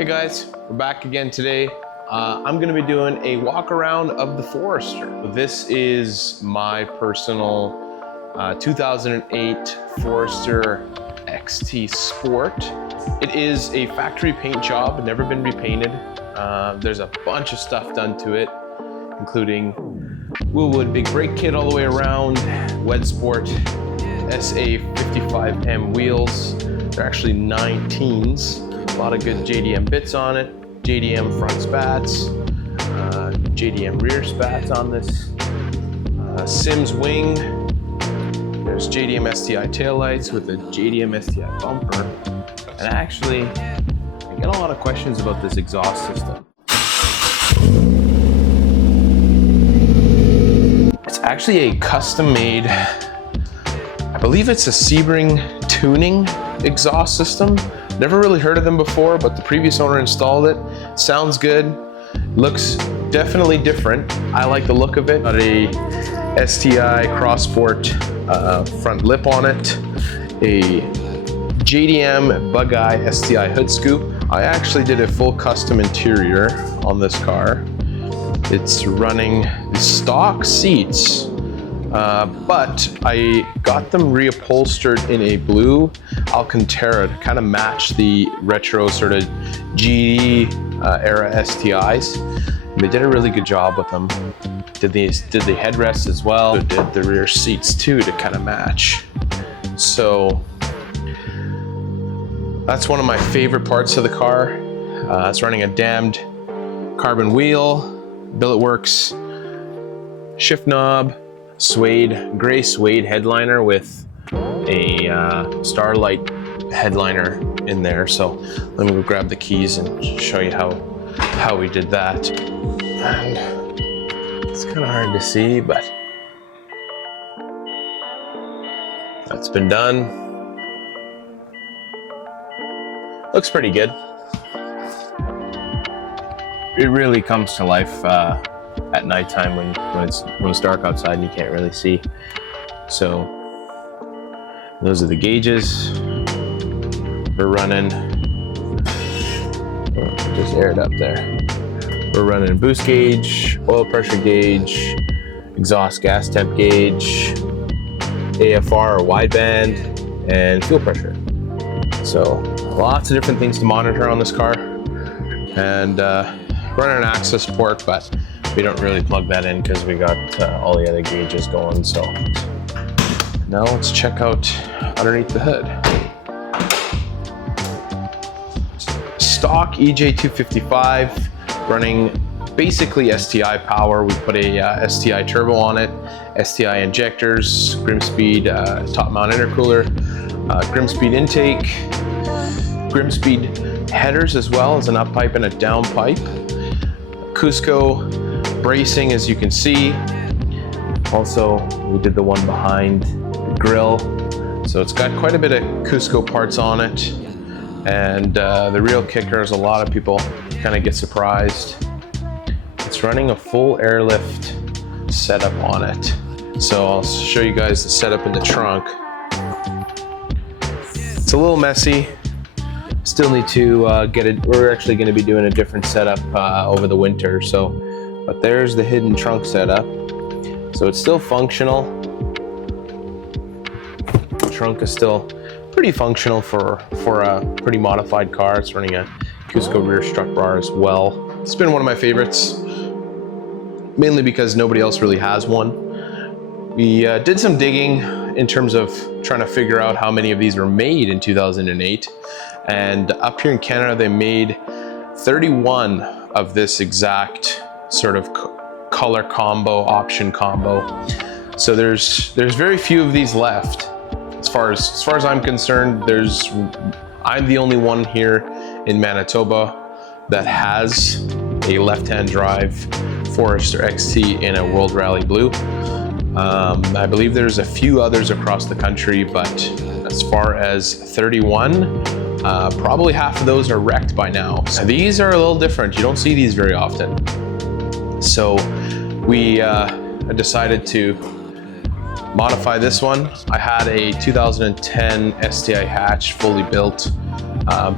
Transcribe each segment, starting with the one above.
Hey guys, we're back again today. I'm going to be doing a walk around of the Forester. This is my personal 2008 Forester XT Sport. It is a factory paint job, never been repainted. There's a bunch of stuff done to it, including Willwood big brake kit all the way around, Wedsport SA 55M wheels. They're actually 19s. A lot of good JDM bits on it, JDM front spats, JDM rear spats on this, Sims wing. There's JDM STI taillights with a JDM STI bumper. And actually, I get a lot of questions about this exhaust system. It's actually a custom-made, I believe it's a Sebring tuning exhaust system. Never really heard of them before, but the previous owner installed it. Sounds good. Looks definitely different. I like the look of it. Got a STI Crossport front lip on it. A JDM Bug-Eye STI hood scoop. I actually did a full custom interior on this car. It's running stock seats, but I got them reupholstered in a blue Alcantara to kind of match the retro sort of GE era STIs. And they did a really good job with them. Did the headrests as well. They did the rear seats too to kind of match. So that's one of my favorite parts of the car. It's running a damned carbon wheel, billet works, shift knob, gray suede headliner with a Starlight headliner in there. So let me go grab the keys and show you how we did that. And it's kind of hard to see, but that's been done. Looks pretty good. It really comes to life at nighttime when it's dark outside and you can't really see. So those are the gauges. We're running, just air it up there. We're running boost gauge, oil pressure gauge, exhaust gas temp gauge, AFR or wideband, and fuel pressure. So lots of different things to monitor on this car. And running an access port, but we don't really plug that in because we got all the other gauges going. So now let's check out underneath the hood. Stock EJ255 running basically STI power. We put a STI turbo on it, STI injectors, Grimspeed top mount intercooler, Grimspeed intake, Grimspeed headers as well as an up pipe and a down pipe. Cusco bracing, as you can see. Also, we did the one behind the grill. So it's got quite a bit of Cusco parts on it. And the real kicker is a lot of people kind of get surprised. It's running a full airlift setup on it. So I'll show you guys the setup in the trunk. It's a little messy. Still need to get it. We're actually going to be doing a different setup over the winter. But there's the hidden trunk setup. So it's still functional. The trunk is still pretty functional for a pretty modified car. It's running a Cusco rear strut bar as well. It's been one of my favorites, mainly because nobody else really has one. We did some digging in terms of trying to figure out how many of these were made in 2008. And up here in Canada, they made 31 of this exact sort of color combo, option combo. So there's very few of these left. As far as I'm concerned, I'm the only one here in Manitoba that has a left-hand drive Forester XT in a World Rally Blue. I believe there's a few others across the country, but as far as 31, probably half of those are wrecked by now. So these are a little different. You don't see these very often. So we decided to modify this one. I had a 2010 STI hatch fully built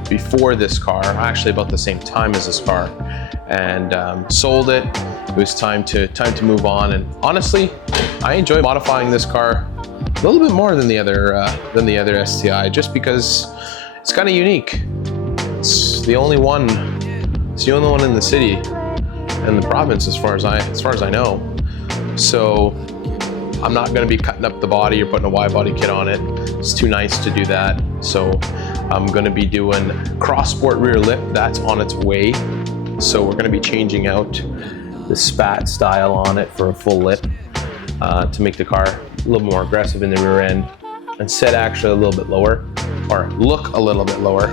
before this car, actually about the same time as this car, and sold it. It was time to move on. And honestly, I enjoy modifying this car a little bit more than the other STI, just because it's kind of unique. It's the only one. It's the only one in the city and the province, as far as I know. So I'm not going to be cutting up the body or putting a wide body kit on it. It's too nice to do that. So I'm going to be doing cross sport rear lip. That's on its way. So we're going to be changing out the spat style on it for a full lip to make the car a little more aggressive in the rear end and set actually a little bit lower, or look a little bit lower.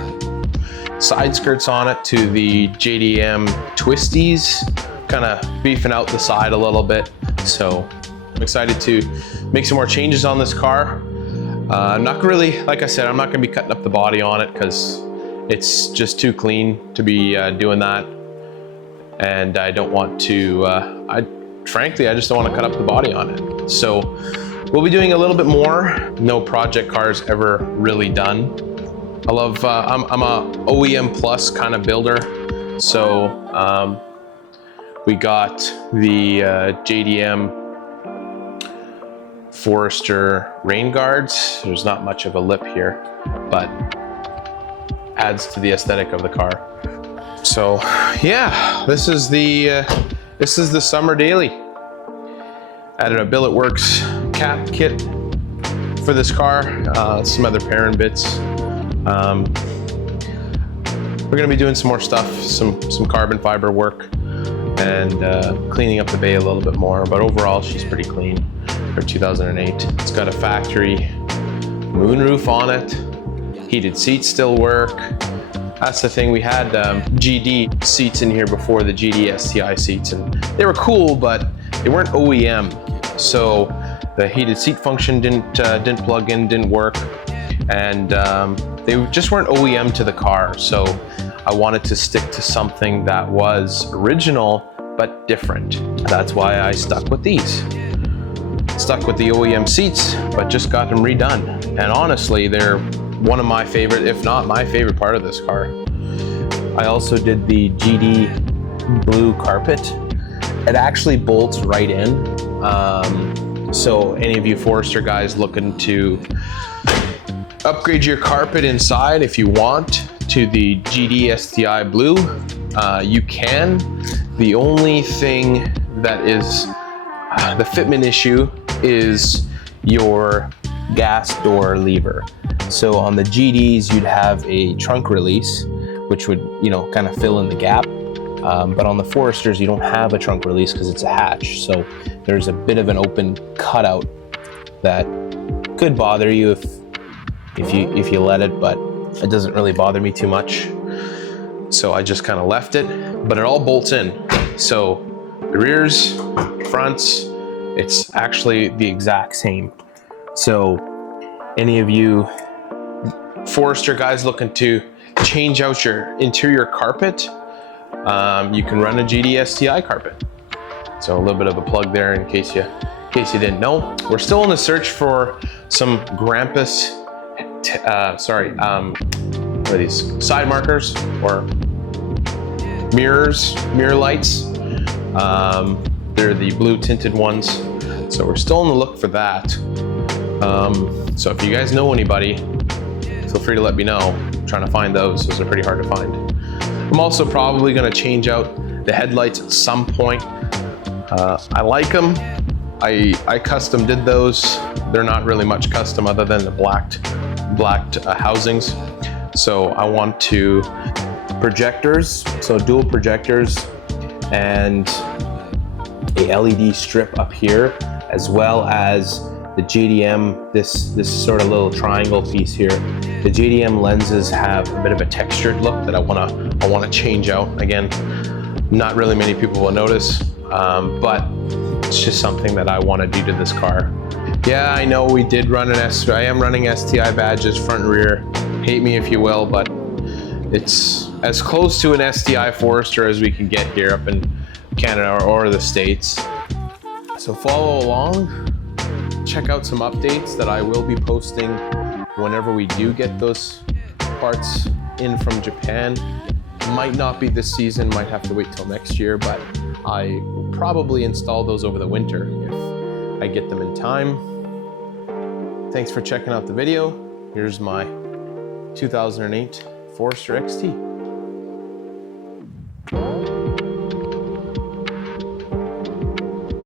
Side skirts on it to the JDM twisties, kind of beefing out the side a little bit. So I'm excited to make some more changes on this car. I'm not really, like I said, I'm not going to be cutting up the body on it because it's just too clean to be doing that. And I don't want to, frankly, I just don't want to cut up the body on it. So we'll be doing a little bit more. No project cars ever really done. I love, I'm a OEM plus kind of builder. So we got the JDM Forester rain guards. There's not much of a lip here, but adds to the aesthetic of the car. So yeah, this is the summer daily. Added a Billet Works cap kit for this car, some other Perrin bits. We're gonna be doing some more stuff, some carbon fiber work, and cleaning up the bay a little bit more. But overall, she's pretty clean for 2008. It's got a factory moonroof on it. Heated seats still work. That's the thing. We had GD seats in here before, the GD STI seats, and they were cool, but they weren't OEM. So the heated seat function didn't plug in, didn't work, and they just weren't OEM to the car. So I wanted to stick to something that was original but different. That's why I stuck with these. Stuck with the OEM seats, but just got them redone. And honestly, they're one of my favorite, if not my favorite part of this car. I also did the GD blue carpet. It actually bolts right in. So any of you Forester guys looking to upgrade your carpet inside, if you want, to the GD STI blue, you can. The only thing that is the fitment issue is your gas door lever. So on the GDs, you'd have a trunk release, which would, kind of fill in the gap. But on the Foresters, you don't have a trunk release because it's a hatch. So there's a bit of an open cutout that could bother you if you let it, but it doesn't really bother me too much. So I just kind of left it, but it all bolts in. So the rears, fronts, it's actually the exact same. So any of you Forester guys looking to change out your interior carpet, you can run a GD STI carpet. So a little bit of a plug there in case you didn't know. We're still in the search for some Grampus, what are these? Side markers or mirror lights. They're the blue tinted ones. So we're still on the look for that. So if you guys know anybody, feel free to let me know. I'm trying to find those. Those are pretty hard to find. I'm also probably going to change out the headlights at some point. I like them. I custom did those. They're not really much custom other than the blacked housings. So I want to projectors, so dual projectors and a LED strip up here, as well as the JDM, this sort of little triangle piece here. The JDM lenses have a bit of a textured look that I want to change out. Again, not really many people will notice, but it's just something that I want to do to this car. Yeah, I know we did run I am running STI badges front and rear. Hate me if you will, but it's as close to an STI Forester as we can get here up in Canada or the States. So follow along. Check out some updates that I will be posting whenever we do get those parts in from Japan. Might not be this season, might have to wait till next year, but I will probably install those over the winter if I get them in time. Thanks for checking out the video. Here's my 2008 Forester XT.